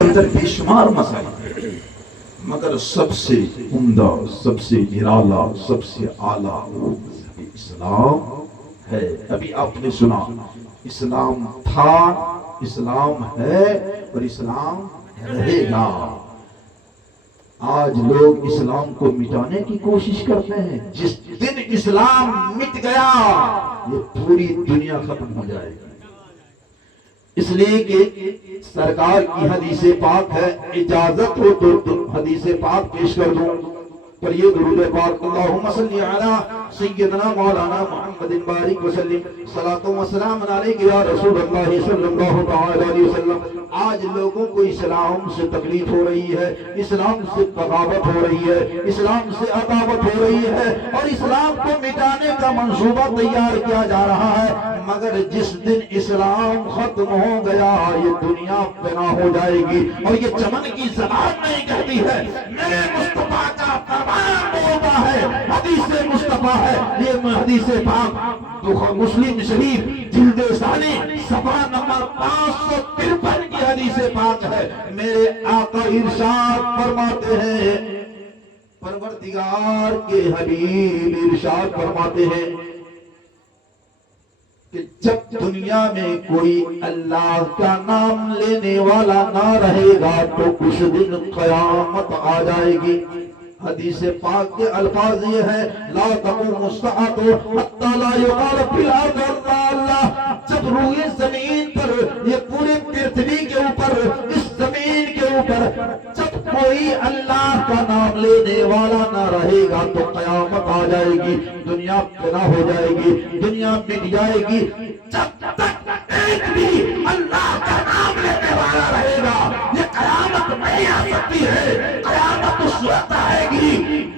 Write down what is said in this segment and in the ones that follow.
اندر بے شمار مسائل ہیں، مگر سب سے عمدہ، سب سے نرالا، سب سے اعلیٰ وہ مذہب اسلام ہے۔ ابھی آپ نے سنا، اسلام تھا، اسلام ہے اور اسلام رہے گا۔ آج لوگ اسلام کو مٹانے کی کوشش کرتے ہیں۔ جس دن اسلام مٹ گیا یہ پوری دنیا ختم ہو جائے گی۔ اس لیے کہ سرکار کی حدیث پاک ہے، اجازت ہو تو حدیث پاک پیش کر دوں۔ پر یہ درود پاک، اللہم صلی علی سیدنا مولانا محمد بارک وسلم، صلاۃ و سلام علیک یا رسول اللہ صلی اللہ تعالی علیہ وسلم۔ آج لوگوں کو اسلام سے تکلیف ہو رہی ہے، اسلام سے بغاوت ہو رہی ہے، اسلام سے عداوت ہو رہی ہے، اور اسلام کو مٹانے کا منصوبہ تیار کیا جا رہا ہے۔ مگر جس دن اسلام ختم ہو گیا یہ دنیا فنا ہو جائے گی۔ اور یہ چمن کی زبان نہیں کہتی ہے، میرے مصطفیٰ کا فرمان بولتا ہے، حدیث مصطفیٰ ہے۔ یہ حدیث پاک مسلم شریف جلد ثانی صفحہ نمبر 553 کی حدیث پاک ہے۔ میرے آقا ارشاد فرماتے ہیں، پروردگار کے حبیب ارشاد فرماتے ہیں کہ جب دنیا میں کوئی اللہ کا نام لینے والا نہ رہے گا تو اس دن قیامت آ جائے گی۔ حدیث پاک کے الفاظ یہ ہے، لا تقوم الساعة حتى لا يقال في الارض اللہ اللہ۔ جب روئے زمین پر، یہ پورے پرتھوی کے اوپر، اس زمین کے اوپر جب کوئی اللہ کا نام لینے والا نہ رہے گا تو قیامت آ جائے گی، دنیا فنا ہو جائے گی، دنیا مٹ جائے گی۔ جب تک ایک بھی اللہ کا نام لینے والا رہے گا یہ قیامت نہیں آ سکتی ہے۔ قیامت اس وقت آئے گی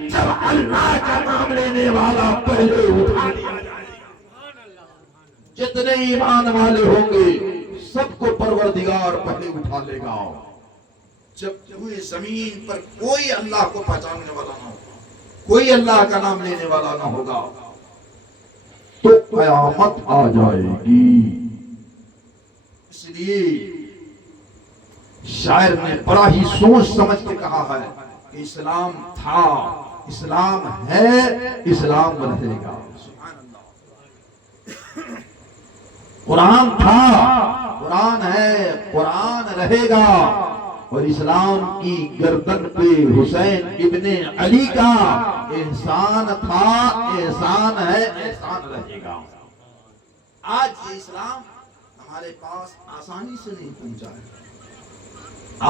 جب اللہ کا نام لینے والا پہلے اٹھا لیا جائے گا۔ جتنے ایمان والے ہوں گے سب کو پروردگار پہلے اٹھا لے گا۔ جب پوری زمین پر کوئی اللہ کو پہچاننے والا نہ ہوگا، کوئی اللہ کا نام لینے والا نہ ہوگا تو قیامت آ جائے گی۔ اس لیے شاعر نے بڑا ہی سوچ سمجھ کے کہا ہے کہ اسلام تھا، اسلام ہے، اسلام رہے گا۔ سبحان اللہ۔ قرآن تھا، قرآن ہے، قرآن رہے گا، اور اسلام کی گردن پہ حسین ابن علی کا احسان تھا، احسان ہے، احسان رہے گا۔ آج یہ اسلام ہمارے پاس آسانی سے نہیں پہنچا ہے۔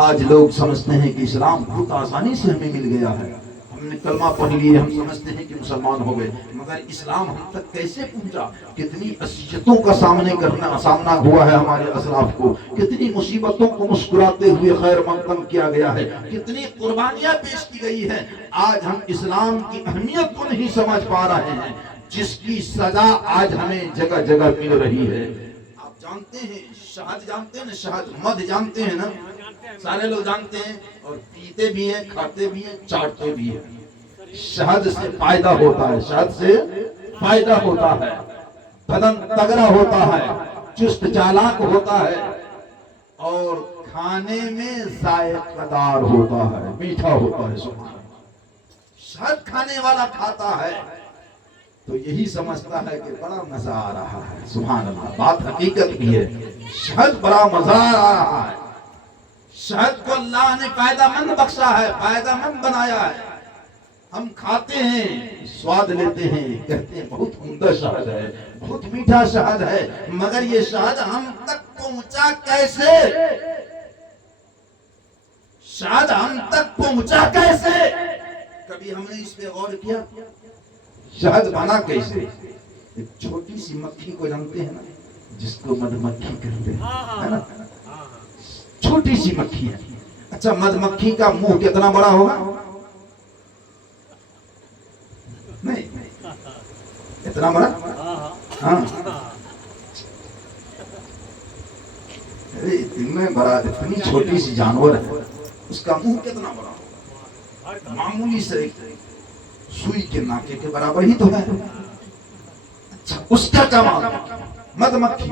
آج لوگ سمجھتے ہیں کہ اسلام بہت آسانی سے ہمیں مل گیا ہے، ہم نے کلمہ پڑھ لیے، ہم سمجھتے ہیں کہ مسلمان ہو گئے، مگر اسلام ہم تک کیسے پہنچا؟ کتنی اذیتوں کا سامنا ہوا ہے ہمارے اسلاف کو، کتنی مصیبتوں کو مسکراتے ہوئے خیر مقدم کیا گیا ہے، کتنی قربانیاں پیش کی گئی ہیں۔ آج ہم اسلام کی اہمیت کو نہیں سمجھ پا رہے ہیں، جس کی سزا آج ہمیں جگہ جگہ مل رہی ہے۔ آپ جانتے ہیں، شہد جانتے ہیں نا، شہد مد جانتے ہیں نا، سارے لوگ جانتے ہیں، اور پیتے بھی ہیں، کھاتے بھی ہیں، چاٹتے بھی ہیں۔ شہد سے فائدہ ہوتا ہے، شہد سے فائدہ ہوتا ہے، بدن تگڑا ہوتا ہے، چست چالاک ہوتا ہے، اور کھانے میں ذائقہ دار ہوتا ہے، میٹھا ہوتا ہے۔ سبحان اللہ۔ شہد کھانے والا کھاتا ہے تو یہی سمجھتا ہے کہ بڑا مزہ آ رہا ہے۔ سبحان اللہ، بات حقیقت بھی ہے، شہد بڑا مزہ آ رہا ہے۔ شہد کو اللہ نے فائدہ مند بخشا ہے، فائدہ مند بنایا ہے۔ ہم کھاتے ہیں، سواد لیتے ہیں، کہتے ہیں بہت عمدہ شہد ہے، بہت میٹھا شہد ہے، مگر یہ شہد ہم تک پہنچا کیسے؟ شہد ہم تک پہنچا کیسے؟ کبھی ہم نے اس پہ غور کیا؟ شہد بنا کیسے؟ ایک چھوٹی سی مکھی کو جانتے ہیں نا، جس کو مد مکھی کہتے ہیں نا، چھوٹی سی مکھی ہے۔ اچھا، مد مکھی کا منہ کتنا بڑا ہوگا؟ نہیں، اتنا بڑا؟ ہاں، اتنے بڑا، اتنی چھوٹی سی جانور ہے، اس کا منہ کتنا بڑا ہوگا؟ معمولی سے سوئی کے ناکے کے برابر ہی تو ہے۔ اچھا، اس کا کیا معنی؟ مد مکھی